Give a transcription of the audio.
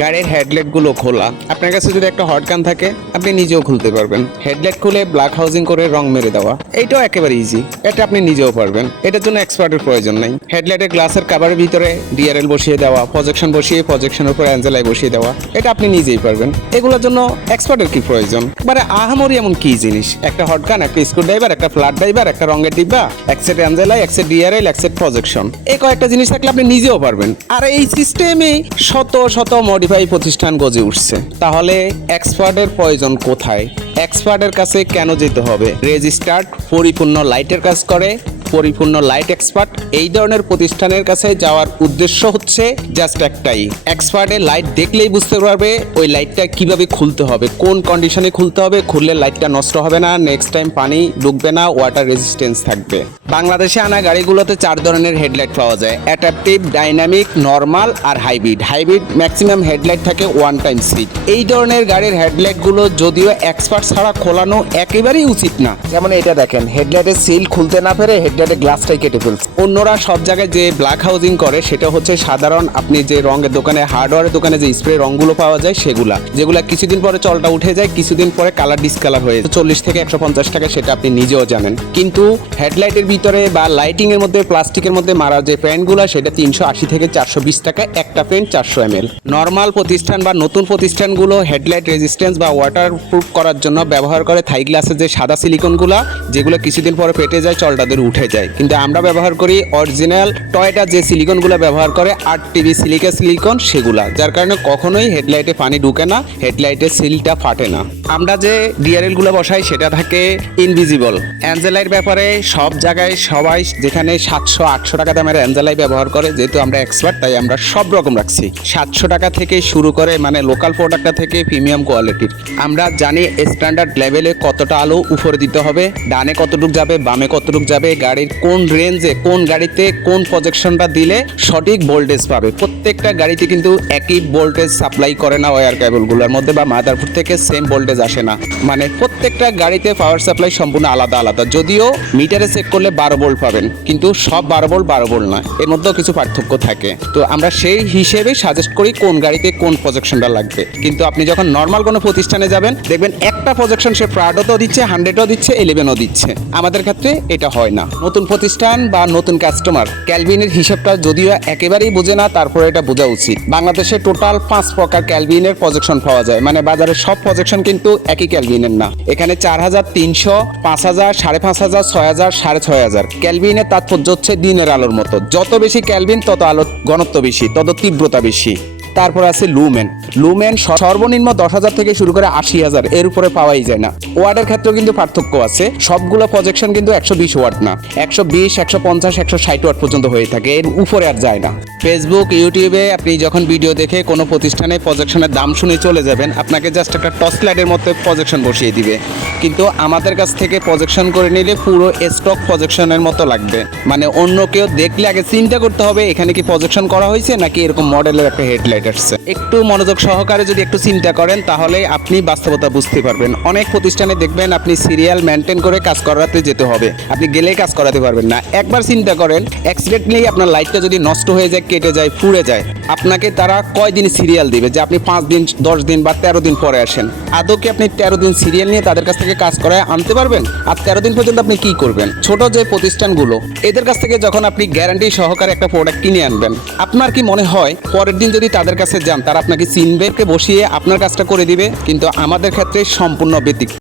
গাড়ির হেডলাইটগুলো খোলা। আপনার কাছে যদি একটা হট গান থাকে আপনি নিজেও খুলতে পারবেন। হেডলাইট খুলে ব্ল্যাক হাউজিং করে রং মেরে দেওয়া, এইটাও একেবারে ইজি। এটা আপনি নিজেও পারবেন, এটার জন্য এক্সপার্টের প্রয়োজন নেই। হেডলাইটের গ্লাসের কাভারের ভিতরে ডিআরএল বসিয়ে দেওয়া, প্রজেকশন বসিয়ে প্রজেকশনের উপর অ্যাঞ্জেলাই বসিয়ে দেওয়া, এটা আপনি নিজেই পারবেন। এগুলোর জন্য এক্সপার্টের কি প্রয়োজন? মানে আহামরি এমন কি জিনিস? একটা হট গান, একটা স্ক্রু ড্রাইভার, একটা ফ্ল্যাট ড্রাইভার, একটা রঙের ডিব্বা, এক সেট অ্যাঞ্জেলাই, এক সেট ডিআরএল, এক সেট প্রজেকশন, এই কয়েকটা জিনিস থাকলে আপনি নিজেও পারবেন। আর এই সিস্টেমে শত শত মডিফাই প্রতিষ্ঠান গজে উঠছে। তাহলে এক্সপার্টের প্রয়োজন কোথায়? এক্সপার্টের কাছে কেন যেতে হবে? রেজিস্টার্ড পরিপূর্ণ লাইটের কাজ করে, পরিপূর্ণ লাইট এক্সপার্ট, এই ধরনের প্রতিষ্ঠানের কাছে যাওয়ার উদ্দেশ্য হচ্ছে জাস্ট একটাই, এক্সপার্টের লাইট দেখলেই বুঝতে পারবে ওই লাইটটা কিভাবে খুলতে হবে, কোন কন্ডিশনে খুলতে হবে, খুললে লাইটটা নষ্ট হবে না, নেক্সট টাইম পানি ঢুকবে না, ওয়াটার রেজিস্ট্যান্স থাকবে। বাংলাদেশে আনা গাড়িগুলোতে 4 ধরনের হেডলাইট পাওয়া যায়: অ্যাডাপটিভ, ডাইনামিক, নর্মাল আর হাইব্রিড। হাইব্রিড ম্যাক্সিমাম হেডলাইট থাকে ওয়ান টাইম সুইচ। এই ধরনের গাড়ির হেডলাইটগুলো যদিও এক্সপার্ট ছাড়া খোলানো একেবারেই উচিত না। যেমন এটা দেখেন, হেডলাইটের সিল খুলতে না পেরে হেডলাইটের গ্লাসটাই কেটে ফেলছে। অন্যরা সব জায়গায় যে ব্ল্যাক হাউজিং করে সেটা হচ্ছে সাধারণ আপনি যে রঙের দোকানে, হার্ডওয়্যারের দোকানে যে স্প্রে রঙগুলো পাওয়া যায় যেগুলা কিছুদিন পরে চলটা উঠে যায়, কিছুদিন পরে কালার ডিসকালার হয়ে যায়, 40 থেকে 150 টাকা, সেটা আপনি নিজেও জানেন। কিন্তু হেডলাইটের ভিতরে বা লাইটিং এর মধ্যে প্লাস্টিকের মধ্যে মারা যে পেন্টগুলো সেটা 380 থেকে 420 টাকা, একটা পেন্ট 400 ml। নর্মাল প্রতিষ্ঠান বা নতুন প্রতিষ্ঠানগুলো হেডলাইট রেজিস্ট্যান্স বা ওয়াটার প্রুফ করার জন্য ব্যবহার করে থাই গ্লাসের যে সাদা সিলিকনগুলো, যেগুলো কিছুদিন পরে ফেটে যায়, চলটাদের উঠে যায়। কিন্তু আমরা ব্যবহার করি অরিজিনাল টয়টা যে সিলিকনগুলো ব্যবহার করে 8TB সিলিকা সিলিকন, সেগুলা, যার কারণে কখনোই হেডলাইটে পানি ঢুকে না, হেডলাইটের সিলটা ফাটে না। আমরা যে ডিআরএল গুলো বসাই সেটা থাকে ইনভিজিবল। অ্যাঞ্জেলাইয়ের ব্যাপারে সব জায়গায় সবাই যেখানে 700-800 টাকা দামের অ্যাঞ্জেলাই ব্যবহার করে, যেহেতু আমরা এক্সপার্ট তাই আমরা সব রকম রাখছি। 700 টাকা থেকে শুরু করে মানে লোকাল প্রোডাক্টটা থেকে প্রিমিয়াম কোয়ালিটির। আমরা জানি স্ট্যান্ডার্ড লেভেলে কতটা আলো উপরে দিতে হবে, ডানে কতটুক যাবে, বামে কতটুক যাবে, গাড়ির কোন রেঞ্জে কোন গাড়িতে কোন প্রজেকশনটা দিলে সঠিক ভোল্টেজ পাবে। প্রত্যেকটা গাড়িতে কিন্তু একই ভোল্টেজ সাপ্লাই করে না ওয়্যার কেবলগুলোর মধ্যে, বা মাদারবোর্ড থেকে সেম ভোল্টেজ আসে না। মানে প্রত্যেকটা গাড়িতে পাওয়ার সাপ্লাই সম্পূর্ণ আলাদা আলাদা। যদিও মিটারে চেক করলে 12 ভোল্ট পাবেন, কিন্তু সব 12 ভোল্ট না, এর মধ্যেও কিছু পার্থক্য থাকে। তো আমরা সেই হিসেবে সাজেস্ট করি কোন গাড়িতে কোন প্রজেকশনটা লাগবে। কিন্তু আপনি যখন নর্মাল কোনো প্রতিষ্ঠানে যাবেন দেখবেন একটা প্রজেকশন সে প্রাডোতেও দিচ্ছে, 100ও দিচ্ছে, 11ও দিচ্ছে। আমাদের ক্ষেত্রে এটা হয় না। নতুন প্রতিষ্ঠান বা নতুন কাস্টমার ক্যালভিনের হিসাবটা যদিও একেবারেই বোঝে না, তারপরে এটা বোঝা উচিত। বাংলাদেশে টোটাল 5 প্রকার ক্যালভিনের প্রজেকশন পাওয়া যায়। মানে বাজারের সব প্রজেকশন কিন্তু একই ক্যালভিনের না। এখানে 4000, 300, 5000, 5500, 6000, 6500। ক্যালভিনের তাৎপর্য হচ্ছে দিনের আলোর মতো, যত বেশি ক্যালভিন তত আলোর ঘনত্ব বেশি, তত তীব্রতা বেশি। তারপর আছে লুমেন। লুমেন সর্বনিম্ন 10,000 থেকে শুরু করে 80,000, এর উপরে পাওয়াই যায় না। ওয়াটের ক্ষেত্রেও কিন্তু পার্থক্য আছে। সবগুলো প্রজেকশন কিন্তু 120 ওয়াট না, 120, 150, 160 ওয়াট পর্যন্ত হয়ে থাকে, এর উপরে আর যায় না। ফেসবুক, ইউটিউবে আপনি যখন ভিডিও দেখে কোনো প্রতিষ্ঠানে প্রজেকশনের দাম শুনে চলে যাবেন, আপনাকে জাস্ট একটা টর্চ লাইটের মধ্যে প্রজেকশন বসিয়ে দিবে। কিন্তু আমাদের কাছ থেকে প্রজেকশন করে নিলে পুরো স্টক প্রজেকশনের মতো লাগবে। মানে অন্য কেউ দেখলে আগে চিন্তা করতে হবে এখানে কি প্রজেকশন করা হয়েছে নাকি এরকম মডেলের একটা হেডলাইট। একটু মনোযোগ সহকারে যদি একটু চিন্তা করেন তাহলে আপনি বাস্তবতা বুঝতে পারবেন। অনেক প্রতিষ্ঠানে দেখবেন আপনি সিরিয়াল মেনটেন করে কাজ করাতে যেতে হবে, আপনি গেলে কাজ করাতে পারবেন না। একবার চিন্তা করেন, অ্যাক্সিডেন্টলি আপনার লাইটটা যদি নষ্ট হয়ে যায়, কেটে যায়, পুড়ে যায়, আপনাকে তারা কয়দিন সিরিয়াল দিবে যে আপনি 5 দিন, 10 দিন বা 13 দিন পরে আসেন? আদৌ কি আপনি 13 দিন সিরিয়াল নিয়ে তাদের কাছ থেকে কাজ করায় আনতে পারবেন? আর 13 দিন পর্যন্ত আপনি কি করবেন? ছোট যে প্রতিষ্ঠানগুলো, এদের কাছ থেকে যখন আপনি গ্যারান্টি সহকারে একটা প্রোডাক্ট কিনে আনবেন, আপনার কি মনে হয় পরের দিন যদি তাদের কাছে যান তারা আপনাকে চিনবে, বসিয়ে আপনার কাজটা করে দিবে? কিন্তু আমাদের ক্ষেত্রে সম্পূর্ণ ব্যতিক্রম।